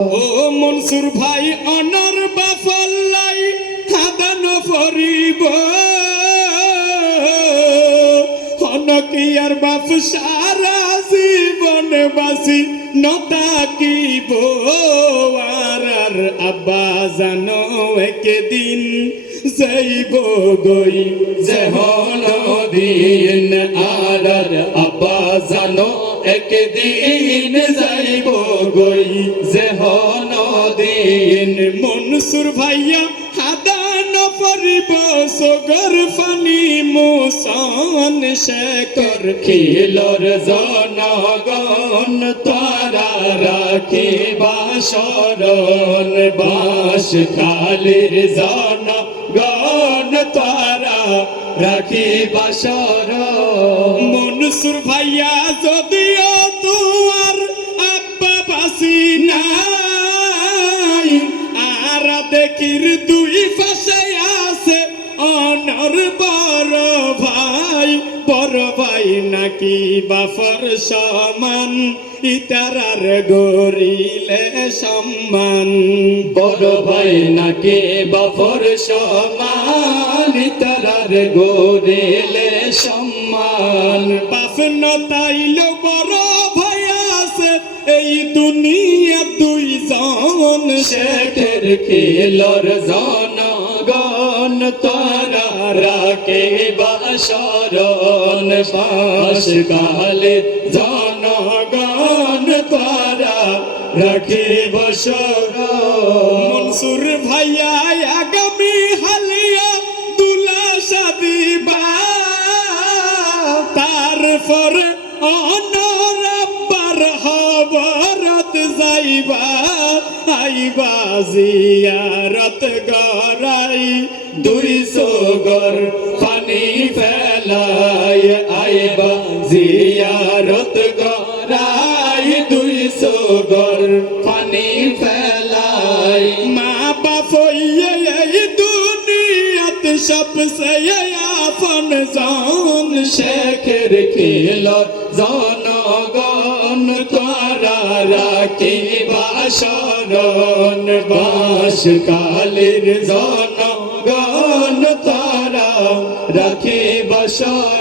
ও মনসুর ভাই, অনর বাফল্লাই হাদান ফরিব। অনকিয়ার বাপ সারা জীবন বাসি নতাকিব আর আর আব্বা জানো একদিন যাইব গই যেহন দিন। আরার আব্বা জানো একদিন যাইব গই যেহন দিন মনসুর ভাইয়া হাদান পরিব সগর ফানি মুসান শেখর খিলর জনগণ তারা রাখে বাসরণ বাস খালির জনগণ তারা রাখি বাসরণ মনসুর ভাইয়া যদিও আর দেখির দুই পাশে আছে। অনর বড় ভাই বড় ভাই নাকি বাফর সমান ইতারার গরিলে সম্মান। বড় ভাই নাকি বাফর সমান তারার গোরেলে সম্মান। বাপ নতাইল বড় ভাই দুইজন শেখের খেলর জনগণ, তারা রাখে বাসরণ বাস কালে জনগণ, তারা রাখে বসরণ মনসুর ভাইয়া, আগামী হালিয়া দুলা সাদিবা তারপর অনর আব্বার হবরত যাইবা। জিয়ারত গরাই দুইশো গর পানি ফেলাই আইবা জিয়ারত গরাই দুইশো গর পানি ফেলাই। মা বাপ দুনিয়াত সবসে আপন জান, শেখের খেল জনগণ তারা রাখে বাসরণ বাস কালের জনগণ তারা রাখে বাসরণ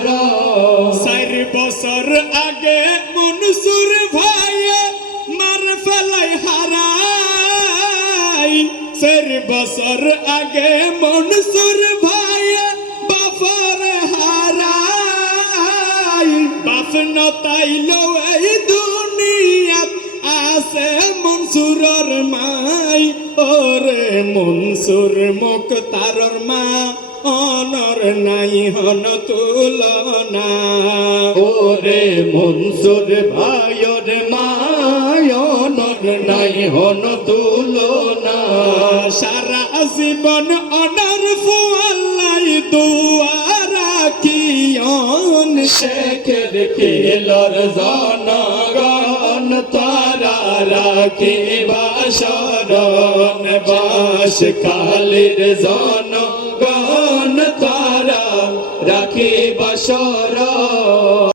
চার বছর আগে মনসুর ভাই মার ফেলাই হারাই চার বছর আগে মনসুর ভাই বাফর হারাই বাপ নতাইল এই মনসুরর মাই, ওরে মনসুর মুখ তারর মা, অনর নাই হন তুলনা। ওরে মনসুর ভাইর মায়নর নাই হন তুলনা। সারা জীবন অনর ফুয়াল্লাই দুয়ারা কিয়ন শেখের খেলর জনগণ তারা রাখে বাসরণ বাস কালের জনগণ তারা রাখে বাসরণ